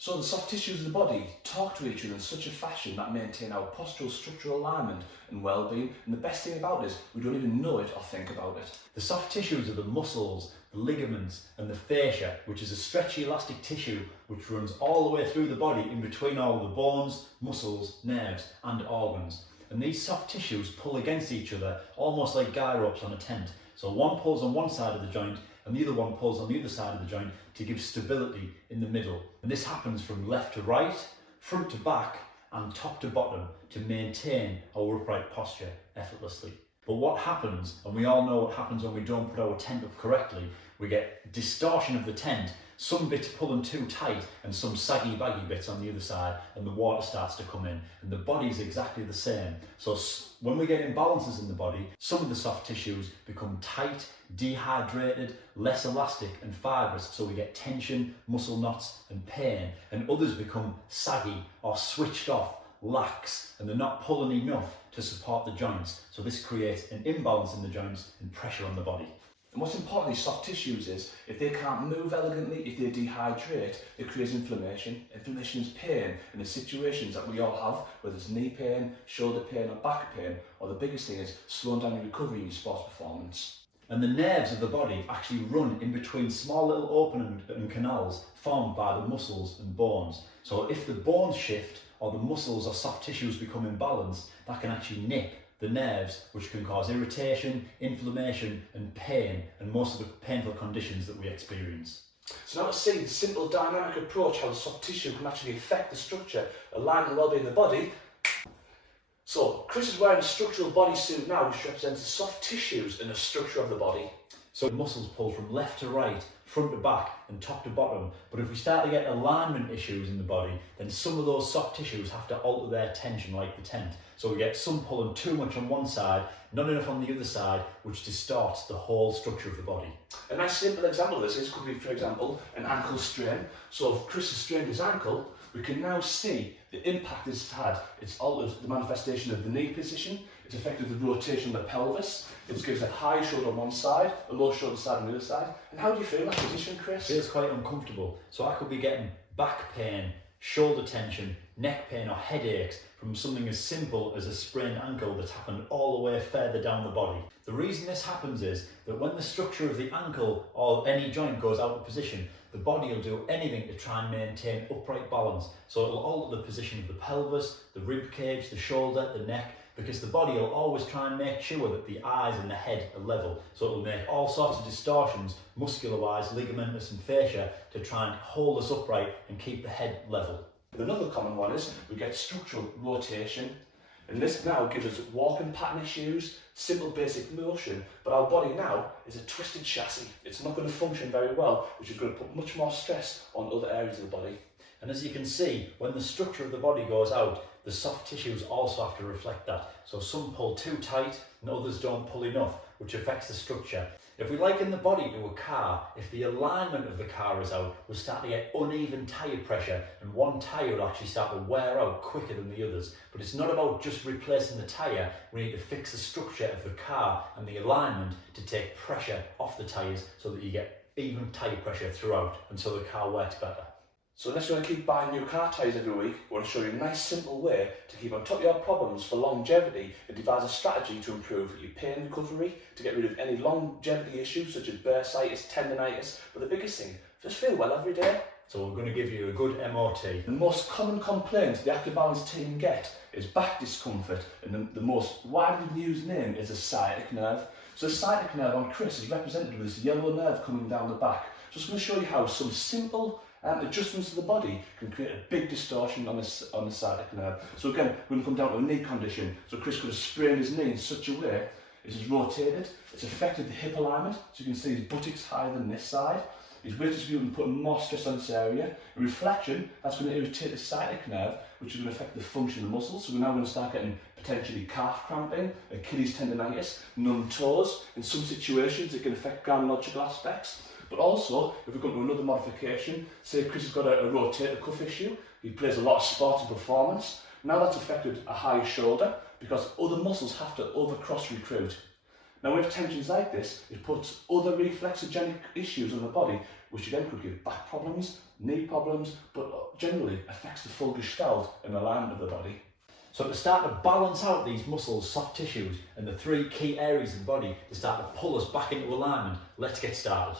So the soft tissues of the body talk to each other in such a fashion that maintain our postural structural alignment and well-being, and the best thing about it is we don't even know it or think about it. The soft tissues are the muscles, the ligaments and the fascia, which is a stretchy elastic tissue which runs all the way through the body in between all the bones, muscles, nerves and organs. And these soft tissues pull against each other almost like guy ropes on a tent. So one pulls on one side of the joint and the other one pulls on the other side of the joint to give stability in the middle. And this happens from left to right, front to back and top to bottom to maintain our upright posture effortlessly. But what happens, and we all know what happens when we don't put our tent up correctly, we get distortion of the tent, some bits pulling too tight and some saggy baggy bits on the other side, and the water starts to come in, and the body's exactly the same. So when we get imbalances in the body, some of the soft tissues become tight, dehydrated, less elastic and fibrous, so we get tension, muscle knots and pain, and others become saggy or switched off, lax, and they're not pulling enough to support the joints. So this creates an imbalance in the joints and pressure on the body. And what's important in these soft tissues is, if they can't move elegantly, if they dehydrate, it creates inflammation. Inflammation is pain in the situations that we all have, whether it's knee pain, shoulder pain or back pain, or the biggest thing is slowing down your recovery in your sports performance. And the nerves of the body actually run in between small little openings and canals formed by the muscles and bones. So if the bones shift or the muscles or soft tissues become imbalanced, that can actually nip the nerves, which can cause irritation, inflammation and pain, and most of the painful conditions that we experience. So now let's see the simple dynamic approach how the soft tissue can actually affect the structure, alignment and well-being of the body. So Chris is wearing a structural bodysuit now, which represents the soft tissues and the structure of the body. So muscles pull from left to right, front to back and top to bottom. But if we start to get alignment issues in the body, then some of those soft tissues have to alter their tension like the tent. So we get some pulling too much on one side, not enough on the other side, which distorts the whole structure of the body. A nice simple example of this could be, for example, an ankle strain. So if Chris has strained his ankle, we can now see the impact it's had. It's altered the manifestation of the knee position, it's affected the rotation of the pelvis, it gives a high shoulder on one side, a low shoulder side on the other side. And how do you feel in that position, Chris? Feels quite uncomfortable. So I could be getting back pain, shoulder tension, neck pain or headaches from something as simple as a sprained ankle that's happened all the way further down the body. The reason this happens is that when the structure of the ankle or any joint goes out of position, the body will do anything to try and maintain upright balance. So it'll alter the position of the pelvis, the rib cage, the shoulder, the neck, because the body will always try and make sure that the eyes and the head are level. So it'll make all sorts of distortions, muscular-wise, ligamentous and fascia, to try and hold us upright and keep the head level. Another common one is we get structural rotation, and this now gives us walking pattern issues, simple basic motion, but our body now is a twisted chassis. It's not going to function very well, which is going to put much more stress on other areas of the body. And as you can see, when the structure of the body goes out, the soft tissues also have to reflect that. So some pull too tight and others don't pull enough, which affects the structure. If we liken the body to a car, if the alignment of the car is out, we'll start to get uneven tyre pressure, and one tyre will actually start to wear out quicker than the others. But it's not about just replacing the tyre, we need to fix the structure of the car and the alignment to take pressure off the tyres so that you get even tyre pressure throughout, and so the car works better. So unless you want to keep buying new car tyres every week, we want to show you a nice simple way to keep on top of your problems for longevity and devise a strategy to improve your pain recovery, to get rid of any longevity issues such as bursitis, tendonitis, but the biggest thing, just feel well every day. So we're going to give you a good MOT. The most common complaint the Active Balance team get is back discomfort, and the most widely used name is the sciatic nerve. So the sciatic nerve on Chris is represented with this yellow nerve coming down the back. So I'm just going to show you how some simple adjustments to the body can create a big distortion on the sciatic nerve. So again, we're going to come down to a knee condition. So Chris could have sprained his knee in such a way, it is rotated, it's affected the hip alignment, so you can see his buttocks higher than this side. His weight is going to put more stress on this area. In reflection, that's going to irritate the sciatic nerve, which is going to affect the function of the muscles. So we're now going to start getting potentially calf cramping, Achilles tendonitis, numb toes. In some situations, it can affect gynecological aspects. But also, if we go to another modification, say Chris has got a rotator cuff issue, he plays a lot of sports and performance, now that's affected a high shoulder because other muscles have to over-cross recruit. Now with tensions like this, it puts other reflexogenic issues on the body, which again could give back problems, knee problems, but generally affects the full gestalt and alignment of the body. So to start to balance out these muscles, soft tissues and the three key areas of the body to start to pull us back into alignment, let's get started.